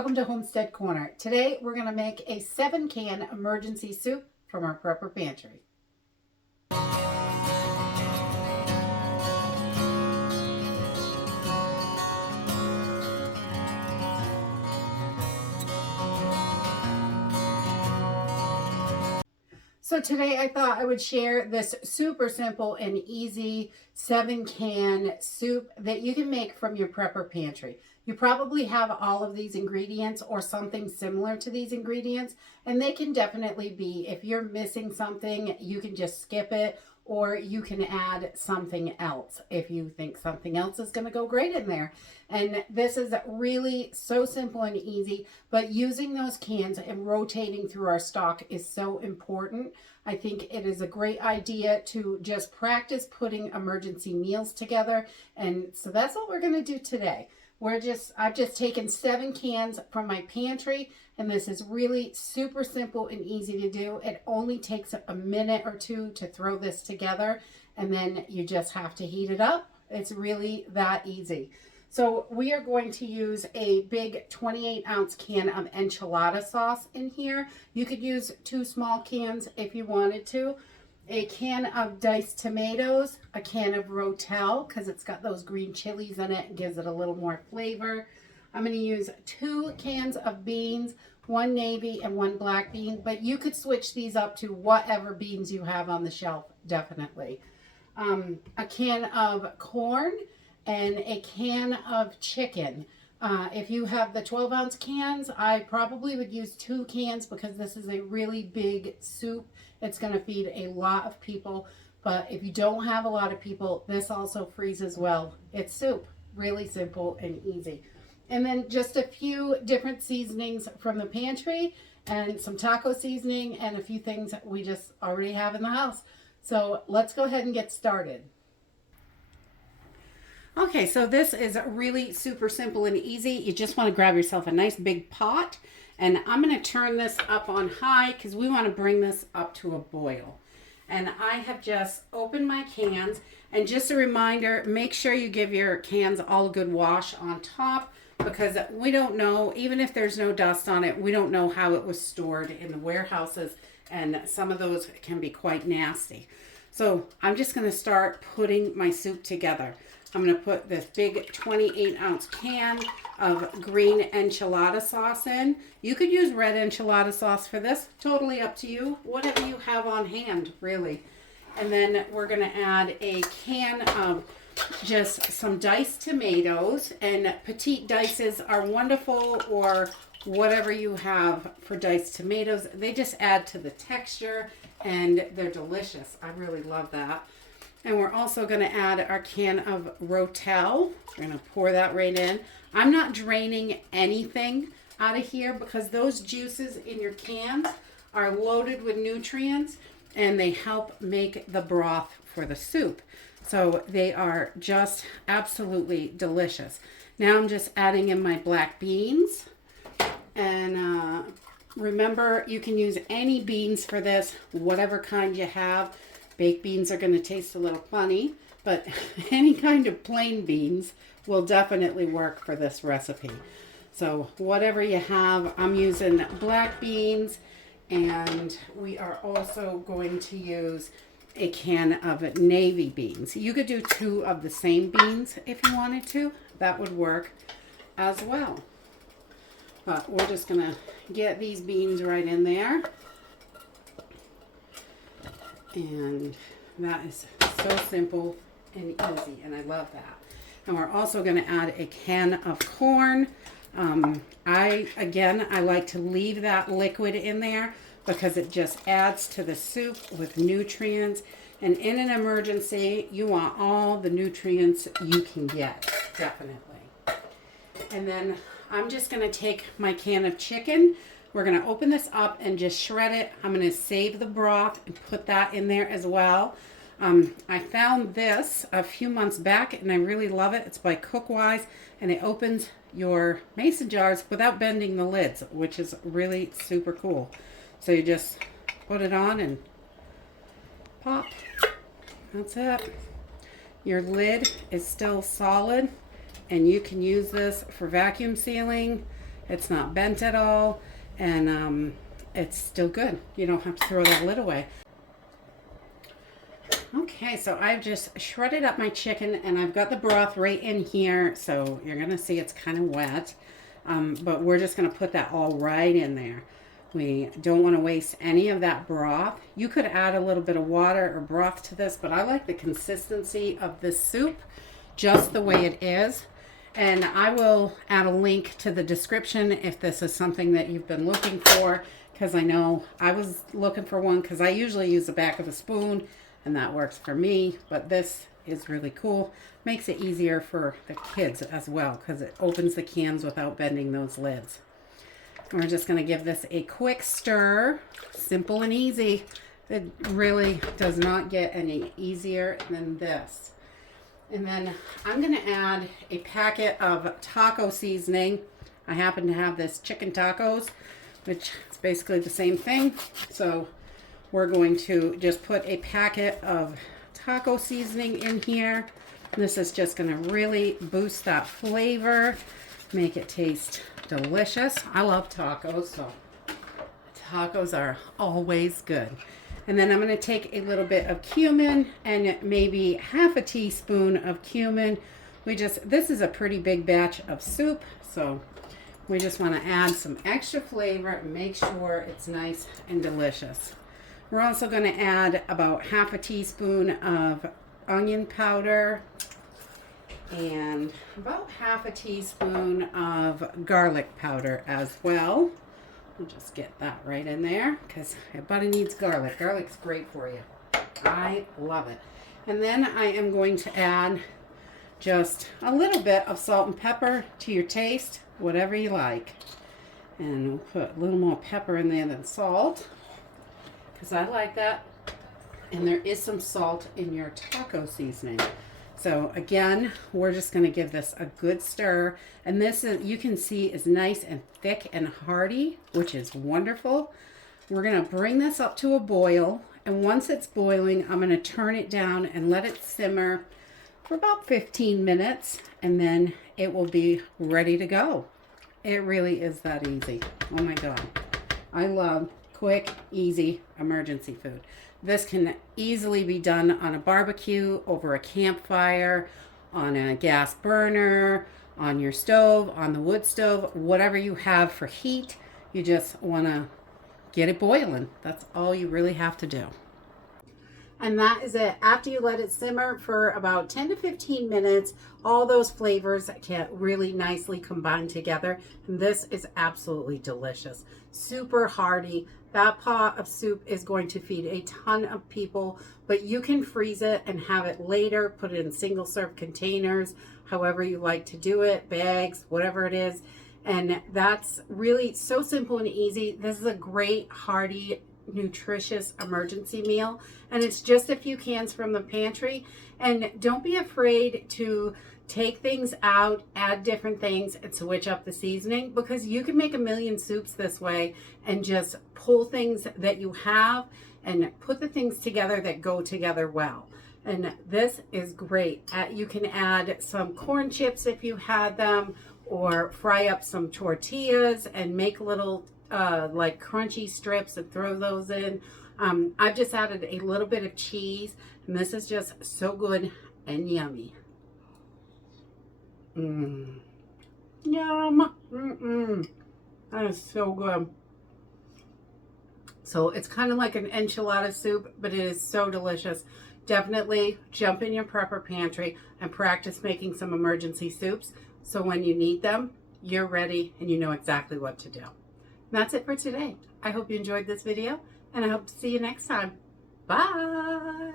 welcome to Homestead Corner. Today we're going to make a 7-can emergency soup from our prepper pantry. So today I thought I would share this super simple and easy 7-can soup that you can make from your prepper pantry. You probably have all of these ingredients or something similar to these ingredients, and they can definitely be, if you're missing something, you can just skip it, or you can add something else if you think something else is going to go great in there. And this is really so simple and easy, but using those cans and rotating through our stock is so important. I think it is a great idea to just practice putting emergency meals together. And so that's what we're going to do today. I've just taken 7 cans from my pantry, and this is really super simple and easy to do. It only takes a minute or two to throw this together, and then you just have to heat it up. It's really that easy. So we are going to use a big 28-ounce can of enchilada sauce in here. You could use 2 small cans if you wanted to. A can of diced tomatoes, a can of Rotel, because it's got those green chilies in it and gives it a little more flavor. I'm going to use 2 cans of beans, 1 navy and 1 black bean, but you could switch these up to whatever beans you have on the shelf, definitely. A can of corn and a can of chicken. If you have the 12-ounce cans, I probably would use 2 cans because this is a really big soup. It's going to feed a lot of people, but if you don't have a lot of people, this also freezes well. It's soup, really simple and easy. And then just a few different seasonings from the pantry and some taco seasoning and a few things that we just already have in the house. So let's go ahead and get started. Okay, so this is really super simple and easy. You just want to grab yourself a nice big pot, and I'm going to turn this up on high because we want to bring this up to a boil. And I have just opened my cans, and just a reminder, make sure you give your cans all a good wash on top, because we don't know, even if there's no dust on it, we don't know how it was stored in the warehouses, and some of those can be quite nasty. So I'm just going to start putting my soup together. I'm going to put this big 28-ounce can of green enchilada sauce in. You could use red enchilada sauce for this. Totally up to you. Whatever you have on hand, really. And then we're going to add a can of just some diced tomatoes. And petite dices are wonderful, or whatever you have for diced tomatoes. They just add to the texture, and they're delicious. I really love that. And we're also going to add our can of Rotel. We're going to pour that right in. I'm not draining anything out of here because those juices in your cans are loaded with nutrients, and they help make the broth for the soup. So they are just absolutely delicious. Now I'm just adding in my black beans. And remember, you can use any beans for this, whatever kind you have. Baked beans are going to taste a little funny, but any kind of plain beans will definitely work for this recipe. So whatever you have, I'm using black beans, and we are also going to use a can of navy beans. You could do 2 of the same beans if you wanted to. That would work as well. But we're just going to get these beans right in there. And that is so simple and easy, and I love that. And we're also going to add a can of corn. I like to leave that liquid in there because it just adds to the soup with nutrients. And in an emergency, you want all the nutrients you can get, definitely. And then I'm just going to take my can of chicken. We're going to open this up and just shred it. I'm going to save the broth and put that in there as well. I found this a few months back, and I really love it. It's by Cookwise, and it opens your mason jars without bending the lids, which is really super cool. So you just put it on and pop. That's it. Your lid is still solid, and you can use this for vacuum sealing It's not bent at all, and it's still good. You don't have to throw that lid away. Okay, so I've just shredded up my chicken, and I've got the broth right in here, so you're gonna see it's kind of wet, but we're just gonna put that all right in there. We don't want to waste any of that broth. You could add a little bit of water or broth to this, but I like the consistency of this soup just the way it is. And I will add a link to the description if this is something that you've been looking for, because I know I was looking for one, because I usually use the back of a spoon and that works for me, but this is really cool. Makes it easier for the kids as well, because it opens the cans without bending those lids. We're just going to give this a quick stir. Simple and easy. It really does not get any easier than this. And then I'm going to add a packet of taco seasoning. I happen to have this chicken tacos, which is basically the same thing. So we're going to just put a packet of taco seasoning in here. This is just going to really boost that flavor, make it taste delicious. I love tacos, so tacos are always good. And then I'm going to take a little bit of cumin and maybe half a teaspoon of cumin. This is a pretty big batch of soup, so we just want to add some extra flavor and make sure it's nice and delicious. We're also going to add about half a teaspoon of onion powder and about half a teaspoon of garlic powder as well. We'll just get that right in there, because everybody needs garlic. Garlic's great for you. I love it. And then I am going to add just a little bit of salt and pepper to your taste, whatever you like. And we'll put a little more pepper in there than salt, because I like that. And there is some salt in your taco seasoning. So again, we're just going to give this a good stir. And this is, you can see, is nice and thick and hearty, which is wonderful. We're going to bring this up to a boil. And once it's boiling, I'm going to turn it down and let it simmer for about 15 minutes. And then it will be ready to go. It really is that easy. Oh my God. I love quick, easy emergency food. This can easily be done on a barbecue, over a campfire, on a gas burner, on your stove, on the wood stove, whatever you have for heat. You just want to get it boiling. That's all you really have to do. And that is it. After you let it simmer for about 10 to 15 minutes, all those flavors can really nicely combine together. And this is absolutely delicious. Super hearty. That pot of soup is going to feed a ton of people, but you can freeze it and have it later, put it in single serve containers, however you like to do it, bags, whatever it is. And that's really so simple and easy. This is a great, hearty, nutritious emergency meal, and it's just a few cans from the pantry. And don't be afraid to take things out, add different things, and switch up the seasoning, because you can make a million soups this way and just pull things that you have and put the things together that go together well. And this is great. You can add some corn chips if you had them, or fry up some tortillas and make little like crunchy strips and throw those in. I've just added a little bit of cheese, and this is just so good and yummy. Yum. That is so good. So it's kind of like an enchilada soup, but it is so delicious. Definitely jump in your prepper pantry and practice making some emergency soups, so when you need them, you're ready and you know exactly what to do. And that's it for today. I hope you enjoyed this video, and I hope to see you next time. Bye.